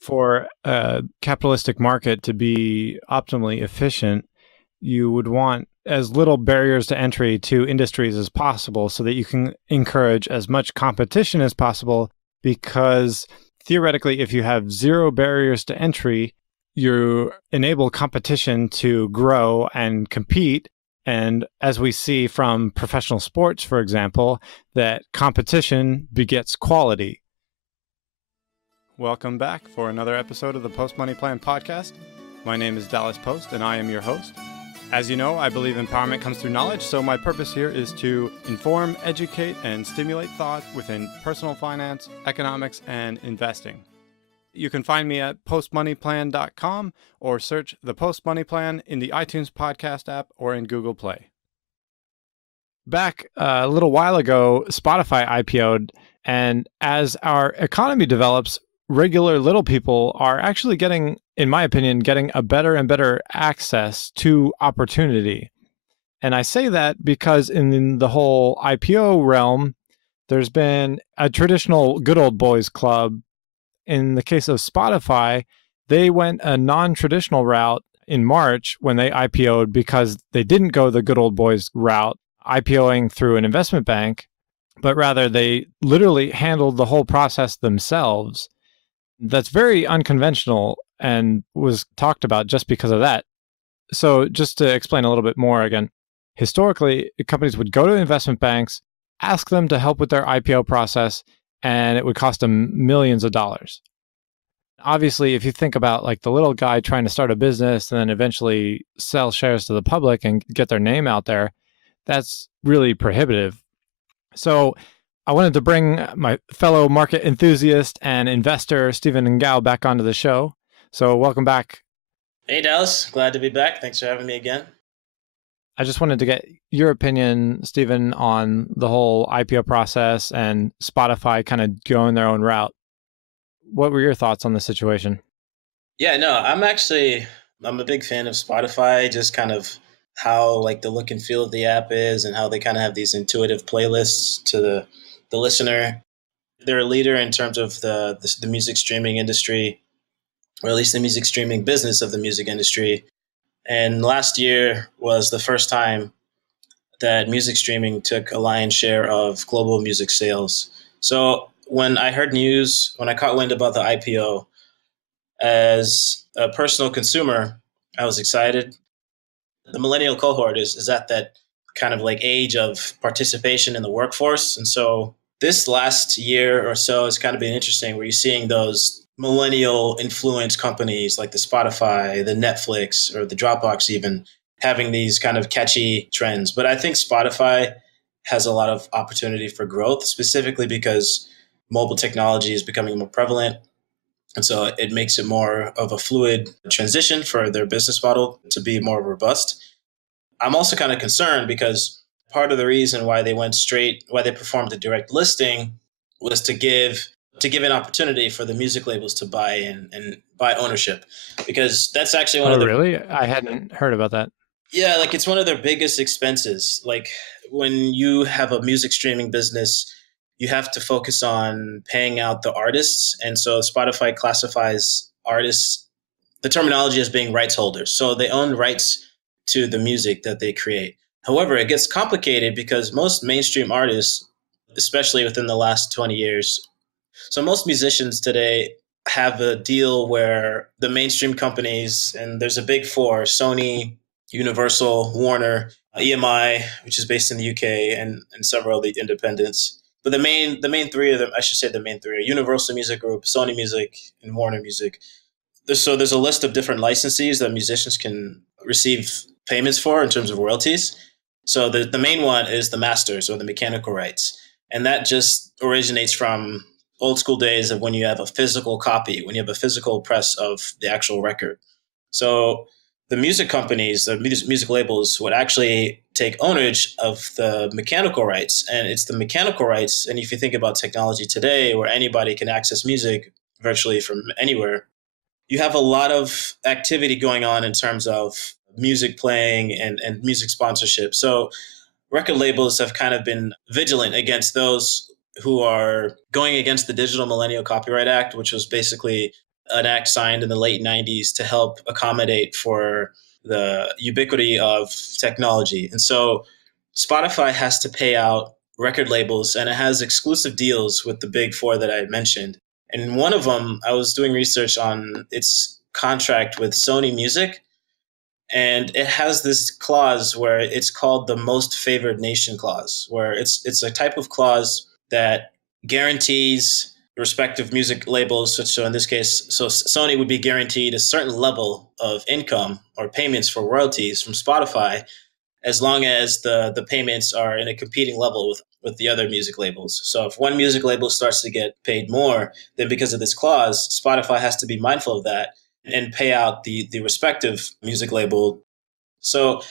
for a capitalistic market to be optimally efficient, you would want as little barriers to entry to industries as possible so that you can encourage as much competition as possible, because theoretically, if you have zero barriers to entry, you enable competition to grow and compete. And as we see from professional sports, for example, that competition begets quality. Welcome back for another episode of the Post Money Plan podcast. My name is Dallas Post, and I am your host. As you know, I believe empowerment comes through knowledge, so my purpose here is to inform, educate, and stimulate thought within personal finance, economics, and investing. You can find me at postmoneyplan.com or search the Post Money Plan in the iTunes podcast app or in Google Play. Back a little while ago, Spotify IPO'ed, and as our economy develops, regular little people are actually getting a better and better access to opportunity. And I say that because in the whole IPO realm, there's been a traditional good old boys club. In the case of Spotify, they went a non-traditional route in March when they IPO'd because they didn't go the good old boys route, IPOing through an investment bank, but rather they literally handled the whole process themselves. That's very unconventional and was talked about just because of that. So just to explain a little bit more again, historically, companies would go to investment banks, ask them to help with their IPO process, and it would cost them millions of dollars. Obviously, if you think about like the little guy trying to start a business and then eventually sell shares to the public and get their name out there, that's really prohibitive. So I wanted to bring my fellow market enthusiast and investor, Stephen Ngao, back onto the show. So welcome back. Hey, Dallas. Glad to be back. Thanks for having me again. I just wanted to get your opinion, Stephen, on the whole IPO process and Spotify kind of going their own route. What were your thoughts on the situation? Yeah, no, I'm a big fan of Spotify, just kind of how like the look and feel of the app is and how they kind of have these intuitive playlists to the listener. They're a leader in terms of the music streaming industry, or at least the music streaming business of the music industry. And last year was the first time that music streaming took a lion's share of global music sales. So when I caught wind about the IPO, as a personal consumer, I was excited. The millennial cohort is at that kind of like age of participation in the workforce. And so this last year or so has kind of been interesting where you're seeing those millennial influence companies like the Spotify, the Netflix, or the Dropbox even having these kind of catchy trends. But I think Spotify has a lot of opportunity for growth, specifically because mobile technology is becoming more prevalent. And so it makes it more of a fluid transition for their business model to be more robust. I'm also kind of concerned because part of the reason why they performed a direct listing was to give an opportunity for the music labels to buy in and buy ownership, because that's actually one of the... Really? I hadn't heard about that. Yeah, like it's one of their biggest expenses. Like when you have a music streaming business, you have to focus on paying out the artists. And so Spotify classifies artists, the terminology as being rights holders. So they own rights to the music that they create. However, it gets complicated because most mainstream artists, especially within the last 20 years, so most musicians today have a deal where the mainstream companies, and there's a big four, Sony, Universal, Warner, EMI, which is based in the UK, and several of the independents. But the main three of them, I should say the main three, are Universal Music Group, Sony Music, and Warner Music. There's a list of different licensees that musicians can receive payments for in terms of royalties. So the main one is the masters, or the mechanical rights. And that just originates from old school days of when you have a physical copy, when you have a physical press of the actual record. So the music companies, the music labels would actually take ownership of the mechanical rights. And it's the mechanical rights. And if you think about technology today where anybody can access music virtually from anywhere, you have a lot of activity going on in terms of music playing and music sponsorship. So record labels have kind of been vigilant against those who are going against the Digital Millennial Copyright Act, which was basically an act signed in the late 90s to help accommodate for the ubiquity of technology. And so Spotify has to pay out record labels, and it has exclusive deals with the big four that I mentioned. And one of them, I was doing research on its contract with Sony Music, and it has this clause where it's called the most favored nation clause, where it's a type of clause that guarantees respective music labels. So in this case, so Sony would be guaranteed a certain level of income or payments for royalties from Spotify, as long as the payments are in a competing level with the other music labels. So if one music label starts to get paid more, then because of this clause, Spotify has to be mindful of that and pay out the respective music label. So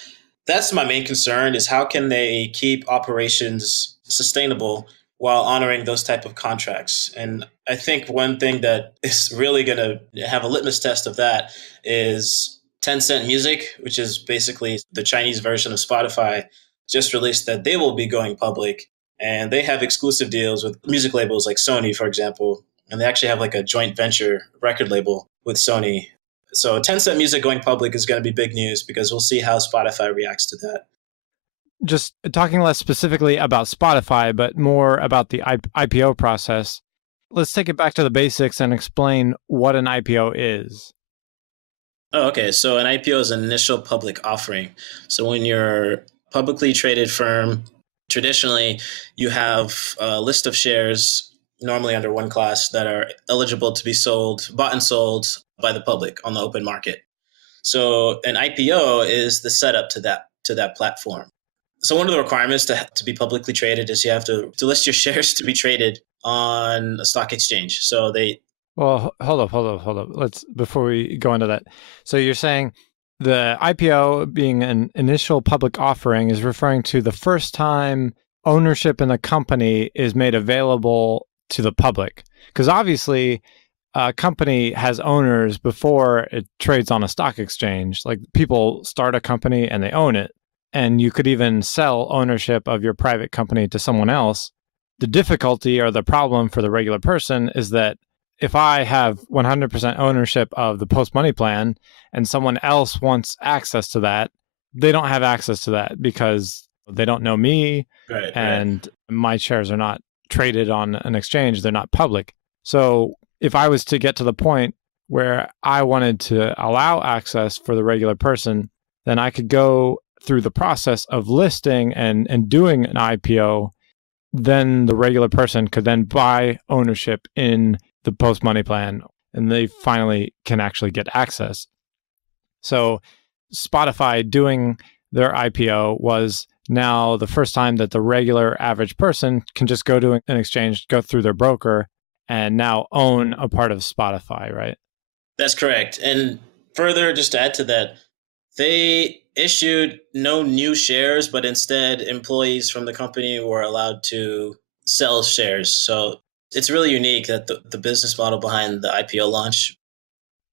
that's my main concern, is how can they keep operations sustainable while honoring those type of contracts. And I think one thing that is really going to have a litmus test of that is Tencent Music, which is basically the Chinese version of Spotify, just released that they will be going public, and they have exclusive deals with music labels like Sony, for example, and they actually have like a joint venture record label with Sony. So Tencent Music going public is going to be big news, because we'll see how Spotify reacts to that. Just talking less specifically about Spotify, but more about the IPO process, let's take it back to the basics and explain what an IPO is. Oh, okay. So an IPO is an initial public offering. So when you're a publicly traded firm, traditionally you have a list of shares, normally under one class, that are eligible to be sold, bought and sold by the public on the open market. So an IPO is the setup to that platform. So one of the requirements to be publicly traded is you have to list your shares to be traded on a stock exchange. So they Well, hold up. Let's, before we go into that. So you're saying the IPO being an initial public offering is referring to the first time ownership in the company is made available to the public. Because obviously a company has owners before it trades on a stock exchange. Like, people start a company and they own it. And you could even sell ownership of your private company to someone else. The difficulty or the problem for the regular person is that if I have 100% ownership of the Post Money Plan and someone else wants access to that, they don't have access to that because they don't know me, and my shares are not traded on an exchange. They're not public. So if I was to get to the point where I wanted to allow access for the regular person, then I could go through the process of listing and doing an IPO. Then the regular person could then buy ownership in the Post Money Plan, and they finally can actually get access. So Spotify doing their IPO was now the first time that the regular average person can just go to an exchange, go through their broker, and now own a part of Spotify, right? That's correct. And further, just to add to that, they issued no new shares, but instead employees from the company were allowed to sell shares. So it's really unique, that the business model behind the IPO launch.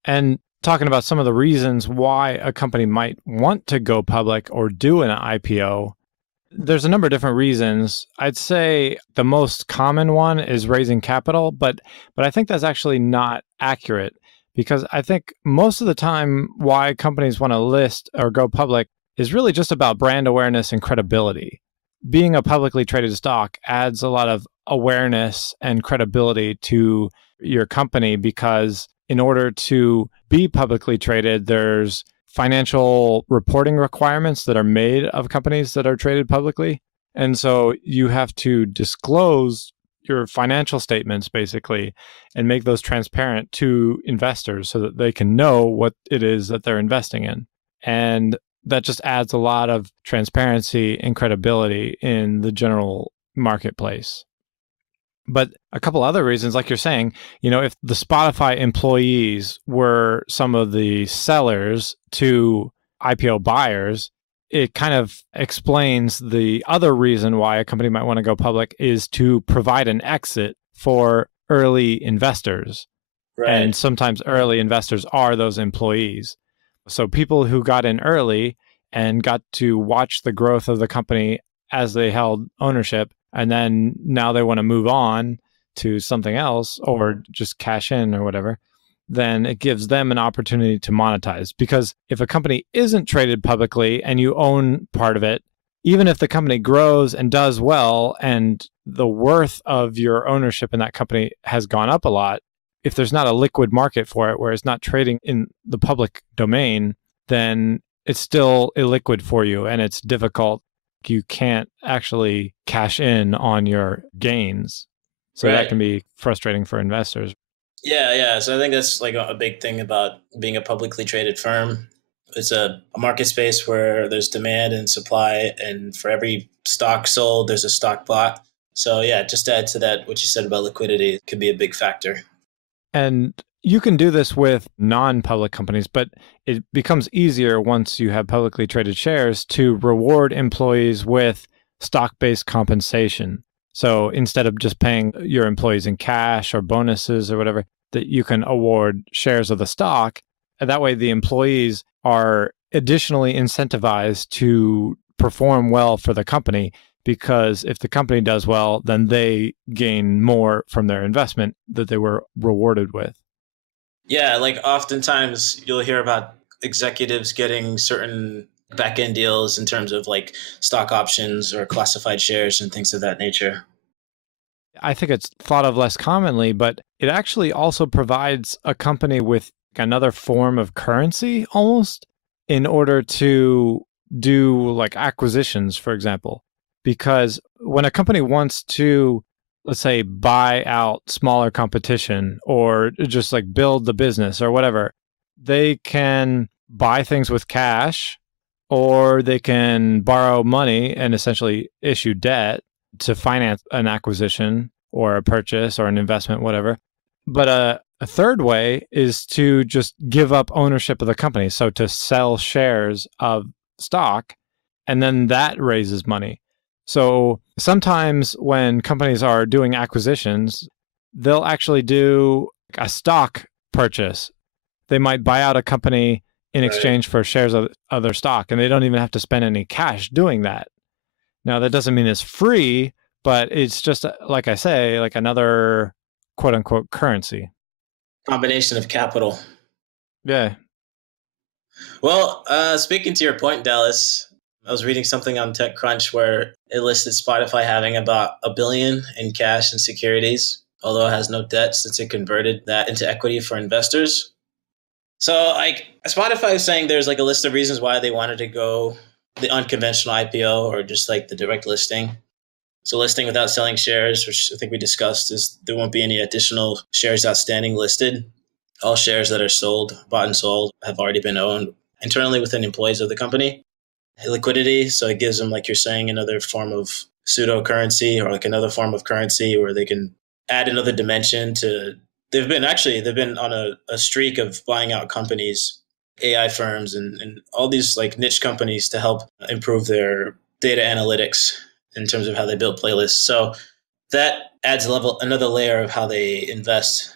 And talking about some of the reasons why a company might want to go public or do an IPO, there's a number of different reasons. I'd say the most common one is raising capital, but I think that's actually not accurate, because I think most of the time why companies want to list or go public is really just about brand awareness and credibility. Being a publicly traded stock adds a lot of awareness and credibility to your company, because in order to be publicly traded, there's financial reporting requirements that are made of companies that are traded publicly. And so you have to disclose your financial statements, basically, and make those transparent to investors so that they can know what it is that they're investing in. And that just adds a lot of transparency and credibility in the general marketplace. But a couple other reasons, like you're saying, if the Spotify employees were some of the sellers to IPO buyers, it kind of explains the other reason why a company might want to go public is to provide an exit for early investors. Right. And sometimes early investors are those employees. So people who got in early and got to watch the growth of the company as they held ownership, and then now they want to move on to something else or just cash in or whatever, then it gives them an opportunity to monetize. Because if a company isn't traded publicly and you own part of it, even if the company grows and does well and the worth of your ownership in that company has gone up a lot, if there's not a liquid market for it where it's not trading in the public domain, then it's still illiquid for you and it's difficult. You can't actually cash in on your gains. So that can be frustrating for investors. Yeah. So I think that's like a big thing about being a publicly traded firm. It's a market space where there's demand and supply, and for every stock sold, there's a stock bought. So yeah, just to add to that, what you said about liquidity could be a big factor. And you can do this with non-public companies, but it becomes easier once you have publicly traded shares to reward employees with stock-based compensation. So instead of just paying your employees in cash or bonuses or whatever, that you can award shares of the stock. And that way the employees are additionally incentivized to perform well for the company, because if the company does well, then they gain more from their investment that they were rewarded with. Yeah, like oftentimes you'll hear about executives getting certain back end deals in terms of like stock options or classified shares and things of that nature. I think it's thought of less commonly, but it actually also provides a company with another form of currency almost in order to do like acquisitions, for example. Because when a company wants to, let's say, buy out smaller competition or just like build the business or whatever, they can buy things with cash or they can borrow money and essentially issue debt to finance an acquisition or a purchase or an investment, whatever. But a third way is to just give up ownership of the company. So to sell shares of stock, and then that raises money. So sometimes when companies are doing acquisitions, they'll actually do a stock purchase. They might buy out a company in exchange for shares of their stock, and they don't even have to spend any cash doing that. Now, that doesn't mean it's free, but it's just, like I say, like another quote unquote currency. Combination of capital. Yeah. Well, speaking to your point, Dallas, I was reading something on TechCrunch where it listed Spotify having about $1 billion in cash and securities, although it has no debt since it converted that into equity for investors. So, like, Spotify is saying there's like a list of reasons why they wanted to go the unconventional IPO or just like the direct listing. So, listing without selling shares, which I think we discussed, is there won't be any additional shares outstanding listed. All shares that are sold, bought and sold, have already been owned internally within employees of the company. Liquidity, so it gives them, like you're saying, another form of pseudo currency or like another form of currency where they can add another dimension to. They've been on a streak of buying out companies, AI firms, and all these like niche companies to help improve their data analytics in terms of how they build playlists. So that adds another layer of how they invest.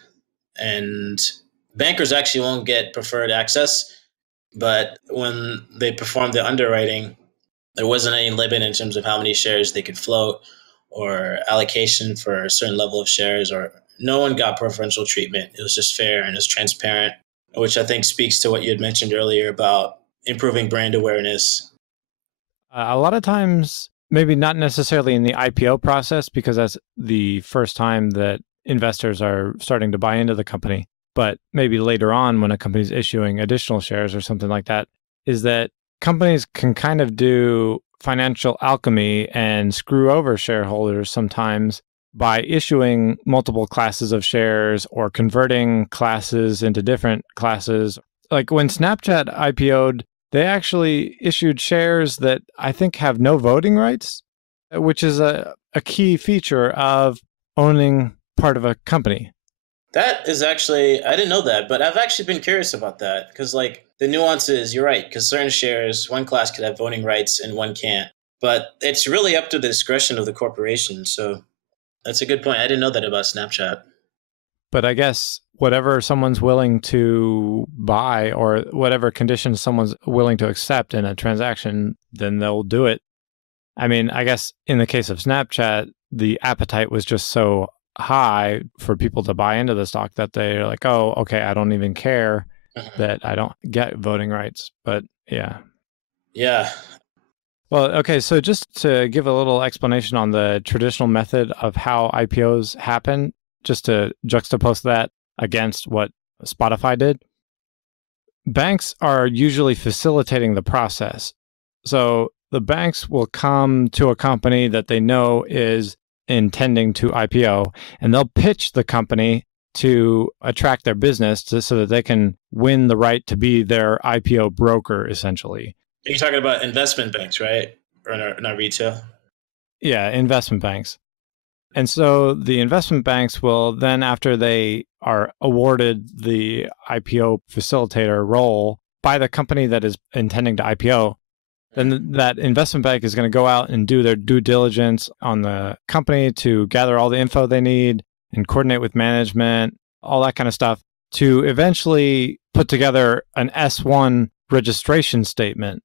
And bankers actually won't get preferred access, but when they performed the underwriting, there wasn't any limit in terms of how many shares they could float or allocation for a certain level of shares, or no one got preferential treatment. It was just fair and it was transparent, which I think speaks to what you had mentioned earlier about improving brand awareness. A lot of times, maybe not necessarily in the IPO process, because that's the first time that investors are starting to buy into the company, but maybe later on when a company's issuing additional shares or something like that, is that companies can kind of do financial alchemy and screw over shareholders sometimes by issuing multiple classes of shares or converting classes into different classes. Like when Snapchat IPO'd, they actually issued shares that I think have no voting rights, which is a key feature of owning part of a company. That is actually, I didn't know that, but I've actually been curious about that because, like, the nuance is you're right, because certain shares, one class could have voting rights and one can't. But it's really up to the discretion of the corporation. So that's a good point. I didn't know that about Snapchat. But I guess whatever someone's willing to buy or whatever conditions someone's willing to accept in a transaction, then they'll do it. I mean, I guess in the case of Snapchat, the appetite was just so high for people to buy into the stock that they're like, oh, okay, I don't even care that I don't get voting rights. But yeah. Yeah. Well, okay, so just to give a little explanation on the traditional method of how IPOs happen, just to juxtapose that against what Spotify did. Banks are usually facilitating the process. So the banks will come to a company that they know is intending to IPO, and they'll pitch the company to attract their business so that they can win the right to be their IPO broker, essentially. You're talking about investment banks, right? Or not retail? Yeah, investment banks. And so the investment banks will then, after they are awarded the IPO facilitator role by the company that is intending to IPO, then that investment bank is going to go out and do their due diligence on the company to gather all the info they need and coordinate with management, all that kind of stuff, to eventually put together an S1 registration statement,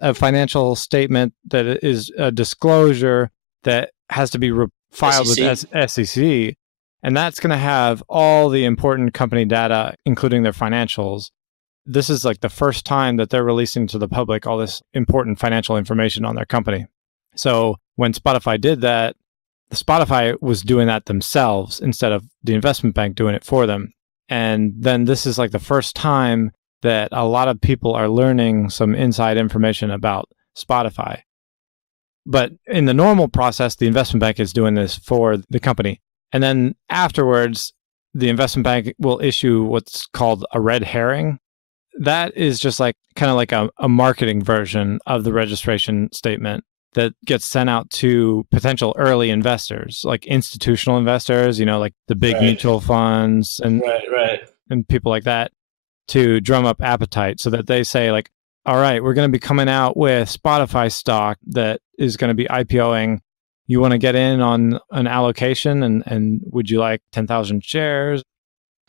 a financial statement that is a disclosure that has to be filed SEC? with SEC. And that's going to have all the important company data, including their financials. This is like the first time that they're releasing to the public all this important financial information on their company. So when Spotify did that, Spotify was doing that themselves instead of the investment bank doing it for them. And then this is like the first time that a lot of people are learning some inside information about Spotify. But in the normal process, the investment bank is doing this for the company. And then afterwards, the investment bank will issue what's called a red herring. That is just like kind of like a marketing version of the registration statement that gets sent out to potential early investors, like institutional investors, like the big mutual funds and people like that, to drum up appetite so that they say like, all right, we're going to be coming out with Spotify stock that is going to be IPOing. You want to get in on an allocation and would you like 10,000 shares?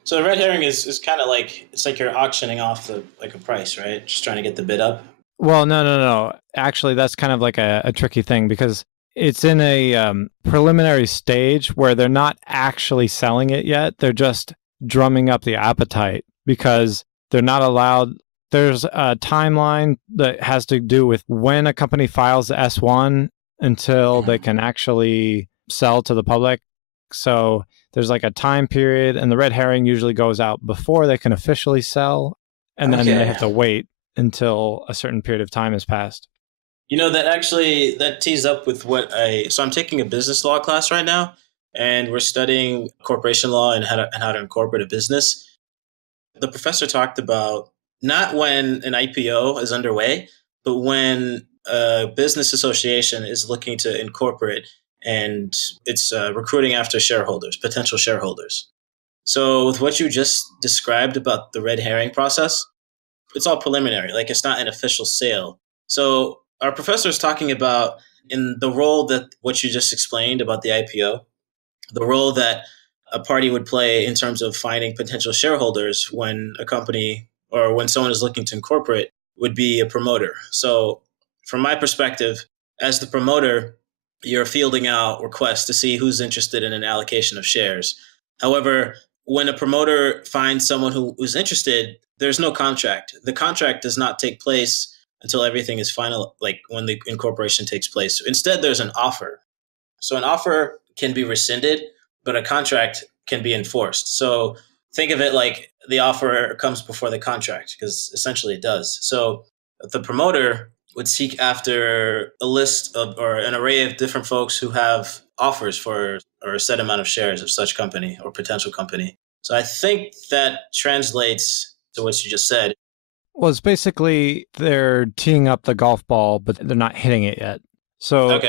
So the red herring is kind of like, it's like you're auctioning off a price, right? Just trying to get the bid up. Well, no. Actually, that's kind of like a tricky thing because it's in a preliminary stage where they're not actually selling it yet. They're just drumming up the appetite because they're not allowed. There's a timeline that has to do with when a company files the S1 until they can actually sell to the public. So there's like a time period, and the red herring usually goes out before they can officially sell, and then they have to wait until a certain period of time has passed. That tees up with so I'm taking a business law class right now, and we're studying corporation law and how to incorporate a business. The professor talked about not when an IPO is underway, but when a business association is looking to incorporate and it's recruiting after potential shareholders. So with what you just described about the red herring process, it's all preliminary, like it's not an official sale. So our professor is talking about in the role that what you just explained about the IPO, the role that a party would play in terms of finding potential shareholders when a company or when someone is looking to incorporate would be a promoter. So from my perspective, as the promoter, you're fielding out requests to see who's interested in an allocation of shares. However, when a promoter finds someone who's interested, there's no contract. The contract does not take place until everything is final, like when the incorporation takes place. Instead, there's an offer. So an offer can be rescinded, but a contract can be enforced. So think of it like the offer comes before the contract, because essentially it does. So the promoter would seek after a list of or an array of different folks who have offers for or a set amount of shares of such company or potential company. So I think that translates to what you just said. Well, it's basically they're teeing up the golf ball, but they're not hitting it yet. So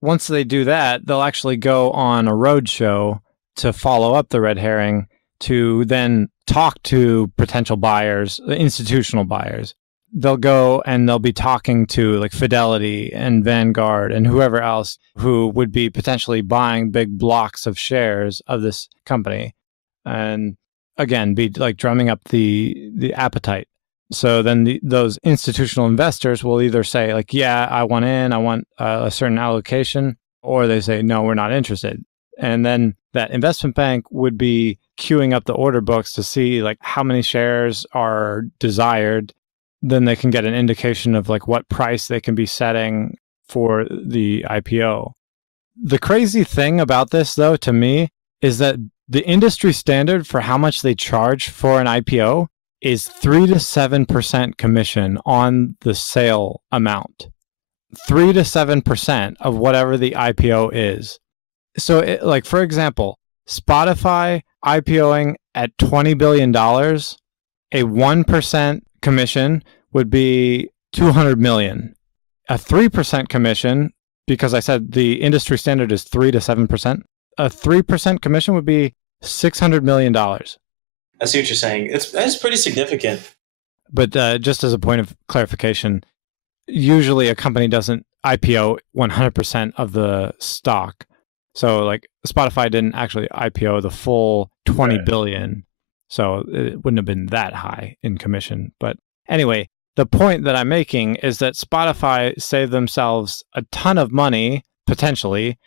once they do that, they'll actually go on a road show to follow up the red herring to then talk to potential buyers, institutional buyers. They'll go and they'll be talking to like Fidelity and Vanguard and whoever else who would be potentially buying big blocks of shares of this company. And again, be like drumming up the appetite. So then those institutional investors will either say like, yeah, I want in, I want a certain allocation, or they say, no, we're not interested. And then that investment bank would be queuing up the order books to see like how many shares are desired. Then they can get an indication of like what price they can be setting for the IPO. The crazy thing about this, though, to me, is that the industry standard for how much they charge for an IPO is 3 to 7% commission on the sale amount. 3 to 7% of whatever the IPO is. So, like, for example, Spotify IPOing at $20 billion, a 1% commission would be $200 million. A 3% commission, because I said the industry standard is 3 to 7%, a 3% commission would be $600 million. I see what you're saying. It's pretty significant. But just as a point of clarification, usually a company doesn't IPO 100% of the stock. So like Spotify didn't actually IPO the full 20 billion. So it wouldn't have been that high in commission. But anyway, the point that I'm making is that Spotify saved themselves a ton of money, potentially,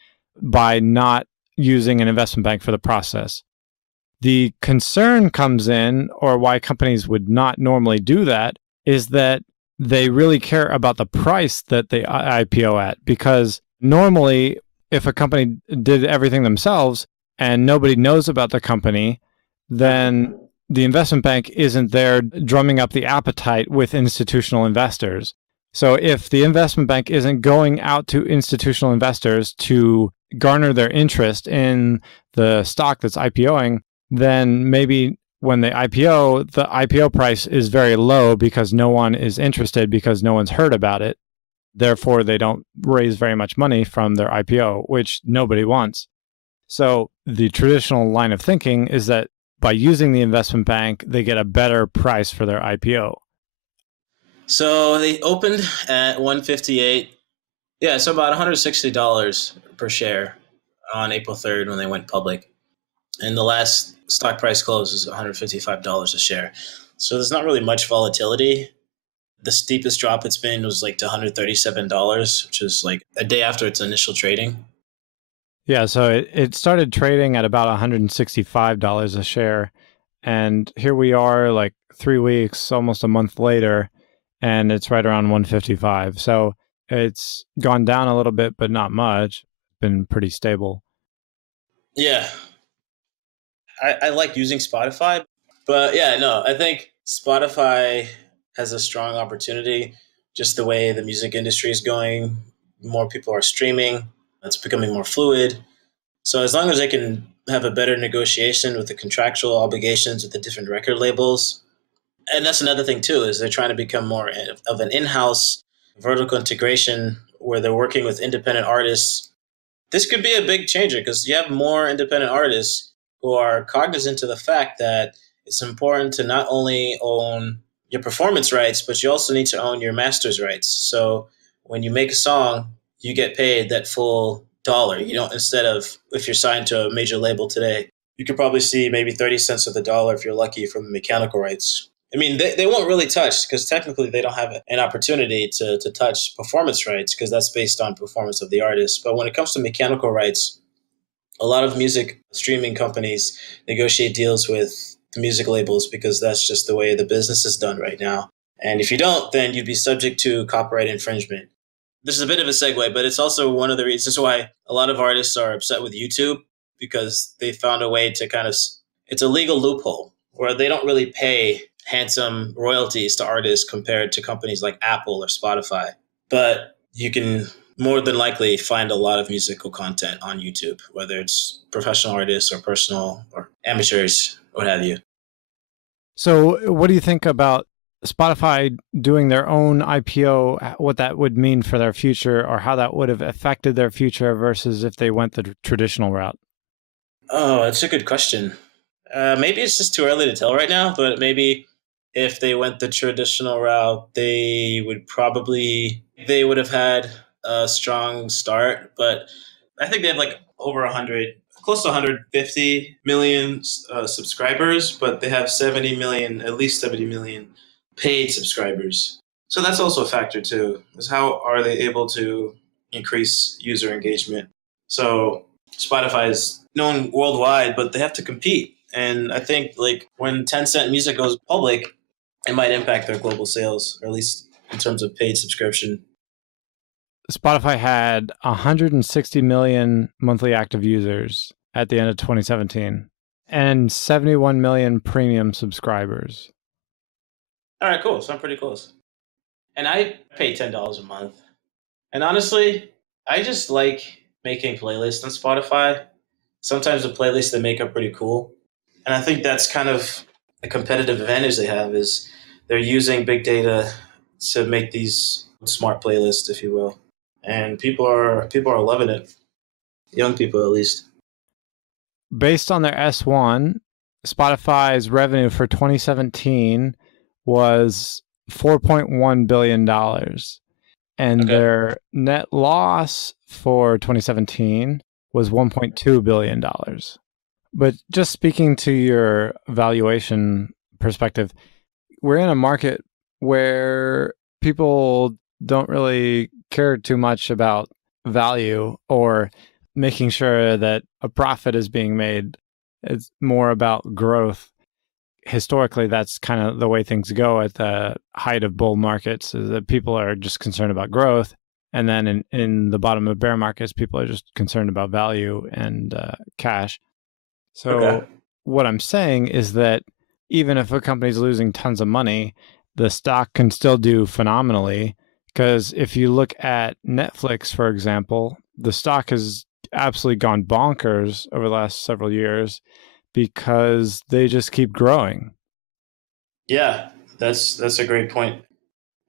by not using an investment bank for the process. The concern comes in, or why companies would not normally do that, is that they really care about the price that they IPO at. Because normally, if a company did everything themselves and nobody knows about the company, then the investment bank isn't there drumming up the appetite with institutional investors. So if the investment bank isn't going out to institutional investors to garner their interest in the stock that's IPOing, then maybe when they IPO, the IPO price is very low because no one is interested, because no one's heard about it. Therefore, they don't raise very much money from their IPO, which nobody wants. So the traditional line of thinking is that by using the investment bank, they get a better price for their IPO. So they opened at 158. Yeah, so about $160 per share on April 3rd when they went public. And the last stock price close is $155 a share. So there's not really much volatility. The steepest drop it's been was like to $137, which is like a day after its initial trading. Yeah, so it started trading at about $165 a share. And here we are like 3 weeks, almost a month later, and it's right around 155. So it's gone down a little bit, but not much. Been pretty stable. Yeah. I like using Spotify, but yeah, no, I think Spotify has a strong opportunity. Just the way the music industry is going, more people are streaming. It's becoming more fluid. So as long as they can have a better negotiation with the contractual obligations with the different record labels, and that's another thing too, is they're trying to become more of an in-house vertical integration where they're working with independent artists. This could be a big changer because you have more independent artists who are cognizant of the fact that it's important to not only own your performance rights, but you also need to own your master's rights. So when you make a song, you get paid that full dollar. You don't, instead of if you're signed to a major label today, you could probably see maybe 30 cents of the dollar if you're lucky from the mechanical rights. I mean, they won't really touch because technically they don't have an opportunity to touch performance rights because that's based on performance of the artist. But when it comes to mechanical rights, a lot of music streaming companies negotiate deals with the music labels because that's just the way the business is done right now. And if you don't, then you'd be subject to copyright infringement. This is a bit of a segue, but it's also one of the reasons why a lot of artists are upset with YouTube because they found a way to it's a legal loophole where they don't really pay handsome royalties to artists compared to companies like Apple or Spotify. But you can more than likely find a lot of musical content on YouTube, whether it's professional artists or personal or amateurs, what have you. So what do you think about Spotify doing their own IPO, what that would mean for their future or how that would have affected their future versus if they went the traditional route? Oh, that's a good question. Maybe it's just too early to tell right now, but maybe if they went the traditional route, they would have had a strong start. But I think they have like over 100, close to 150 million subscribers, but they have 70 million, at least 70 million paid subscribers. So that's also a factor too, is how are they able to increase user engagement? So Spotify is known worldwide, but they have to compete. And I think like when Tencent Music goes public, it might impact their global sales, or at least in terms of paid subscription. Spotify had 160 million monthly active users at the end of 2017 and 71 million premium subscribers. All right, cool. So I'm pretty close. And I pay $10 a month. And honestly, I just like making playlists on Spotify. Sometimes the playlists they make are pretty cool. And I think that's kind of a competitive advantage they have is they're using big data to make these smart playlists, if you will. And people are loving it. Young people at least. Based on their S1, Spotify's revenue for 2017 was $4.1 billion. And their net loss for 2017 was $1.2 billion. But just speaking to your valuation perspective, we're in a market where people don't really care too much about value or making sure that a profit is being made. It's more about growth. Historically, that's kind of the way things go at the height of bull markets, is that people are just concerned about growth. And then in the bottom of bear markets, people are just concerned about value and cash. So what I'm saying is that even if a company's losing tons of money, the stock can still do phenomenally. Because if you look at Netflix, for example, the stock has absolutely gone bonkers over the last several years because they just keep growing. Yeah, that's a great point.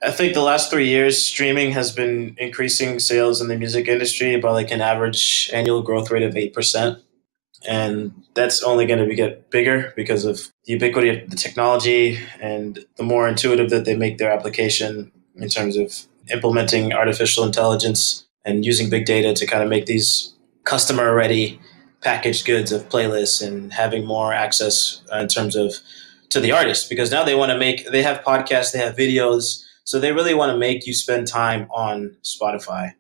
I think the last 3 years, streaming has been increasing sales in the music industry by like an average annual growth rate of 8%. And that's only going to get bigger because of the ubiquity of the technology and the more intuitive that they make their application in terms of implementing artificial intelligence and using big data to kind of make these customer ready packaged goods of playlists and having more access in terms of to the artist, because now they have podcasts, they have videos, so they really want to make you spend time on Spotify.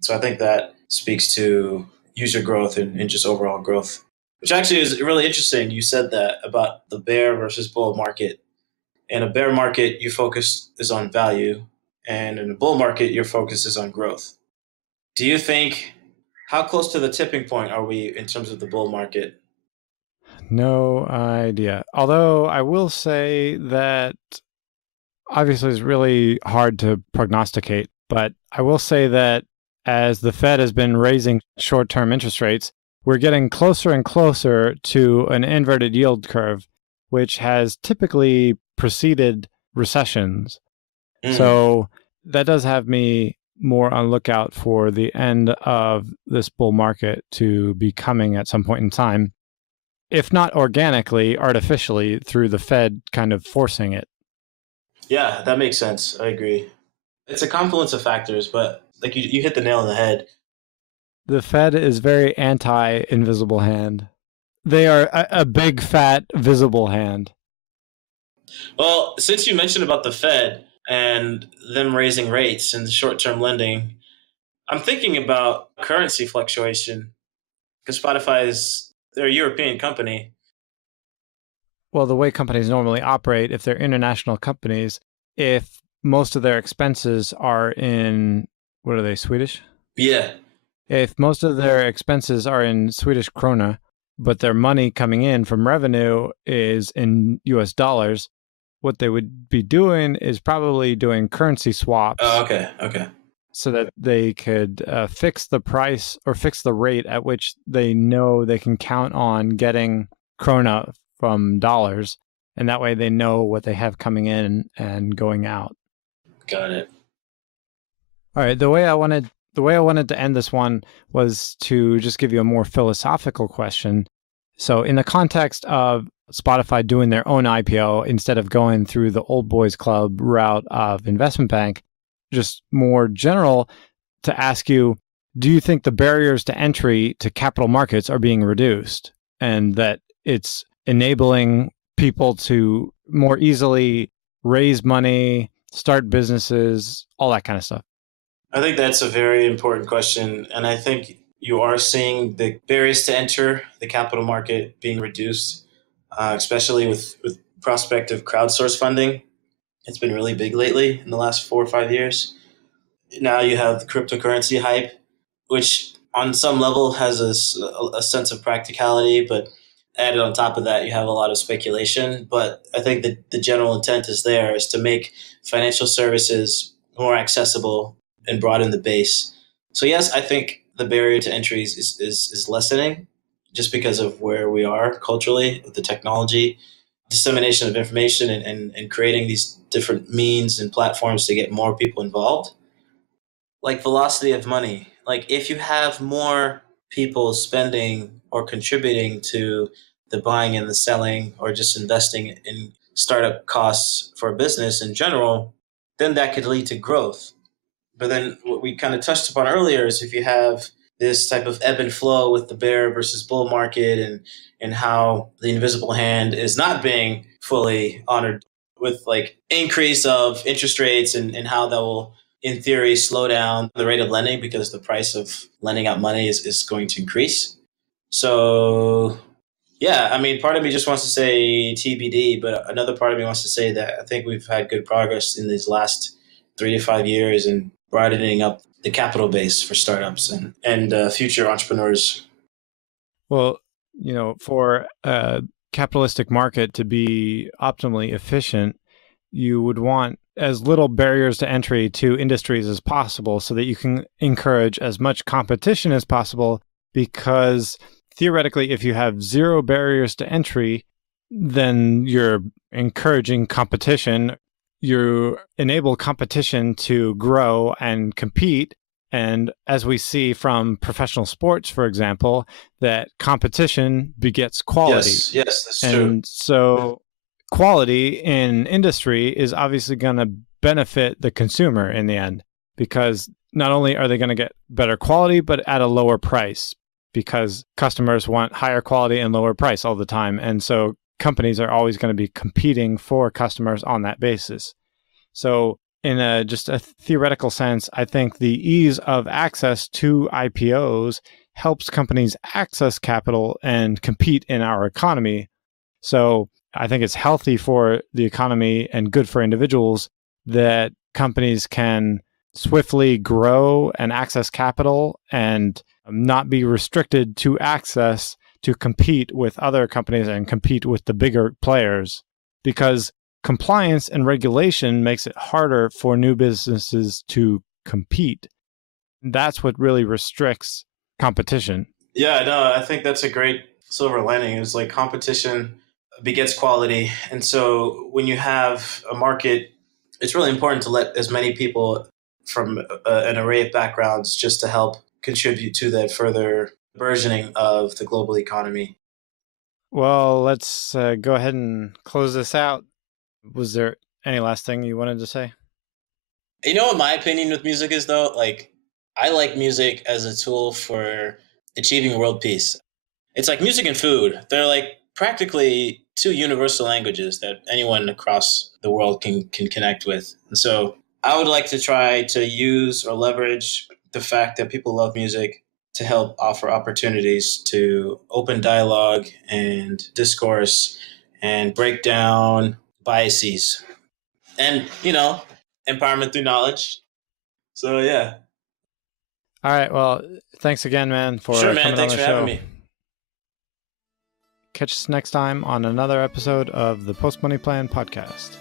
So I think that speaks to user growth and just overall growth, which actually is really interesting. You said that about the bear versus bull market. In a bear market, your focus is on value, and in a bull market, your focus is on growth. Do you think, how close to the tipping point are we in terms of the bull market? No idea. Although I will say that obviously it's really hard to prognosticate, but I will say that as the Fed has been raising short-term interest rates, we're getting closer and closer to an inverted yield curve, which has typically preceded recessions. So that does have me more on lookout for the end of this bull market to be coming at some point in time, if not organically, artificially, through the Fed kind of forcing it. Yeah, that makes sense. I agree. It's a confluence of factors, but like you hit the nail on the head. The Fed is very anti-invisible hand. They are a big, fat, visible hand. Well, since you mentioned about the Fed and them raising rates and short-term lending, I'm thinking about currency fluctuation because they're a European company. Well, the way companies normally operate, if they're international companies, if most of their expenses are in, what are they, Swedish? Yeah. If most of their expenses are in Swedish krona, but their money coming in from revenue is in US dollars, what they would be doing is probably doing currency swaps. Oh, okay. So that they could fix the price or fix the rate at which they know they can count on getting krona from dollars. And that way they know what they have coming in and going out. Got it. All right. The way I wanted to end this one was to just give you a more philosophical question. So in the context of Spotify doing their own IPO instead of going through the old boys club route of investment bank, just more general to ask you, do you think the barriers to entry to capital markets are being reduced and that it's enabling people to more easily raise money, start businesses, all that kind of stuff? I think that's a very important question. And I think You are seeing the barriers to enter the capital market being reduced, especially with prospect of crowdsource funding. It's been really big lately in the last 4 or 5 years. Now you have the cryptocurrency hype, which on some level has a sense of practicality, but added on top of that, you have a lot of speculation. But I think that the general intent is to make financial services more accessible and broaden the base. So yes, I think the barrier to entry is lessening just because of where we are culturally with the technology, dissemination of information, and creating these different means and platforms to get more people involved. Like velocity of money. Like if you have more people spending or contributing to the buying and the selling or just investing in startup costs for a business in general, then that could lead to growth. But then what we kind of touched upon earlier is if you have this type of ebb and flow with the bear versus bull market and how the invisible hand is not being fully honored with like increase of interest rates and how that will in theory slow down the rate of lending because the price of lending out money is going to increase. So yeah, I mean, part of me just wants to say TBD, but another part of me wants to say that I think we've had good progress in these last 3 to 5 years in broadening up the capital base for startups and future entrepreneurs. Well, for a capitalistic market to be optimally efficient, you would want as little barriers to entry to industries as possible so that you can encourage as much competition as possible, because theoretically, if you have zero barriers to entry, then you're encouraging competition. You enable competition to grow and compete. And as we see from professional sports, for example, that competition begets quality. Yes, that's true. And so quality in industry is obviously going to benefit the consumer in the end, because not only are they going to get better quality, but at a lower price, because customers want higher quality and lower price all the time. And so companies are always going to be competing for customers on that basis. So in just a theoretical sense, I think the ease of access to IPOs helps companies access capital and compete in our economy. So I think it's healthy for the economy and good for individuals that companies can swiftly grow and access capital and not be restricted to access to compete with other companies and compete with the bigger players, because compliance and regulation makes it harder for new businesses to compete. That's what really restricts competition. Yeah, no, I think that's a great silver lining. It's like competition begets quality. And so when you have a market, it's really important to let as many people from an array of backgrounds just to help contribute to that further burgeoning of the global economy. Well, let's go ahead and close this out. Was there any last thing you wanted to say? You know what my opinion with music is though? Like I like music as a tool for achieving world peace. It's like music and food. They're like practically two universal languages that anyone across the world can connect with. And so I would like to try to use or leverage the fact that people love music to help offer opportunities to open dialogue and discourse and break down biases and, empowerment through knowledge. So, yeah. All right. Well, thanks again, man, for Sure, man. coming Thanks on the for show. having me. Catch us next time on another episode of the Post Money Plan podcast.